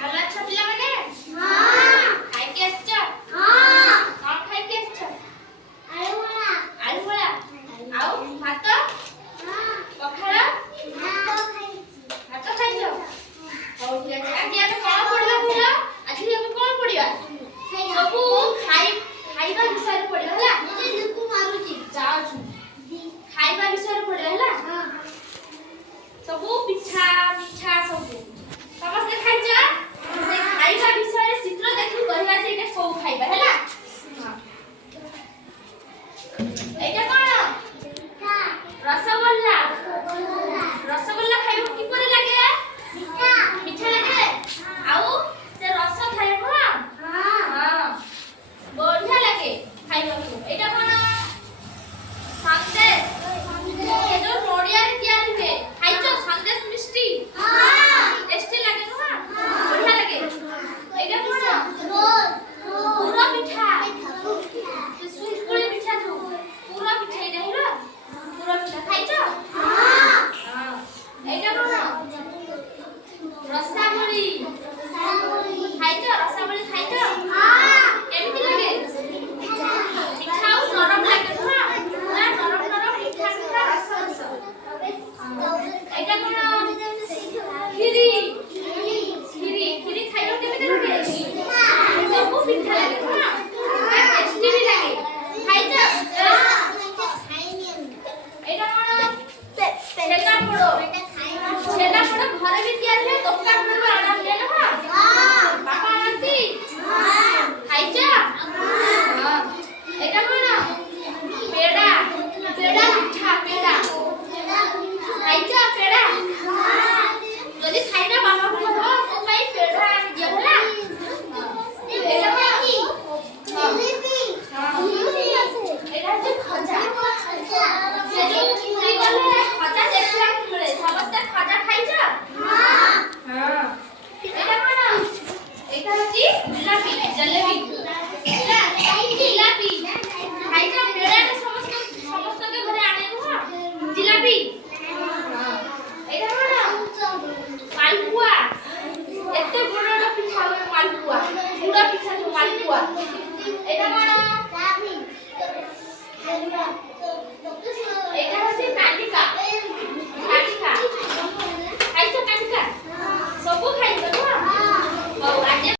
ଭଲ ଅଛ ପିଲାମାନେ? ହଁ। ଖାଇକି ଆସିଛ? ହଁ। କଣ ଖାଇକି ଆସିଛ? ଆଳୁ ବରା। ଆଳୁ ବରା। ଆଉ ଭାତ? ହଁ। ପଖାଳ? ଭାତ ଖାଇଛି। ଭାତ ଖାଇଛ? ହଉ ଠିକ ଅଛି। ଆଜି ଆମେ କଣ ପଢିବା କହିଲ? ଆଜି ଆମେ କଣ ପଢିବା? ସବୁ ଖାଇବା ବିଷୟରେ ପଢିବା ହେଲା। ମୁଁ ମାରୁଛି ଯାଉଛୁ। ଖାଇବା ବିଷୟରେ ପଢିବା ହେଲା। ସବୁ ପିଠା ମିଠା ସବୁ ସମସ୍ତେ ଖାଇଛ? ସେ ଖାଇବା ବିଷୟରେ ଚିତ୍ର ଦେଖି କହିବା ଯେ ଏଇଟା କୋଉ ଖାଇବା ହେଲା। ଏଇଟା କଣ? ରସଗୋଲା। ରସଗୋଲା ଖାଇବାକୁ କିପରି ଲାଗେ? ମିଠା ଲାଗେ। ଆଉ ସେ ରସ ଥାଏ କଣ? ହଁ ବଢିଆ ଲାଗେ ଖାଇବାକୁ। ଏଇଟା କଣ? ସନ୍ଦେଶ। ସେ ଯୋଉ ନଡ଼ିଆରେ ତିଆରି ହୁଏ। ଖାଇଛ ସନ୍ଦେଶ ମିଷ୍ଟି? ଟେଷ୍ଟି ଲାଗେ ନୁହଁ? ବଢିଆ ଲାଗେ। ଏଇଟା କଣ? ପୁର ପିଠା। ସୁଙ୍କୁଳି ପିଠା ଯୋଉ ପୁର ପିଠା ଏଇଟା ହେଲା। ପୁର ପିଠା ଖାଇଛ? ହଁ। ଏଇଟା କଣ? ରସାବଳି। ଖାଇଛ? ରସାବଳି ଖାଇଛ? କେମିତି ଲାଗେ? ମିଠା ଆଉ ନରମ ଲାଗେ ନୁହଁ? ପୁରା ନରମ ନରମ ମିଠା ମିଠା ରସ ରସ। ଏଇଟା କଣ? କ୍ଷୀରି। କ୍ଷୀରି ଖାଇବାକୁ କେମିତି ଲାଗେ? ସବୁ ପିଠା ଲାଗେ ନୁହଁ? ପୁରା ଟେଷ୍ଟି ବି ଲାଗେ। ଖାଇଛ? ଏଇଟା କଣ? ଛେନା ପୋଡ଼।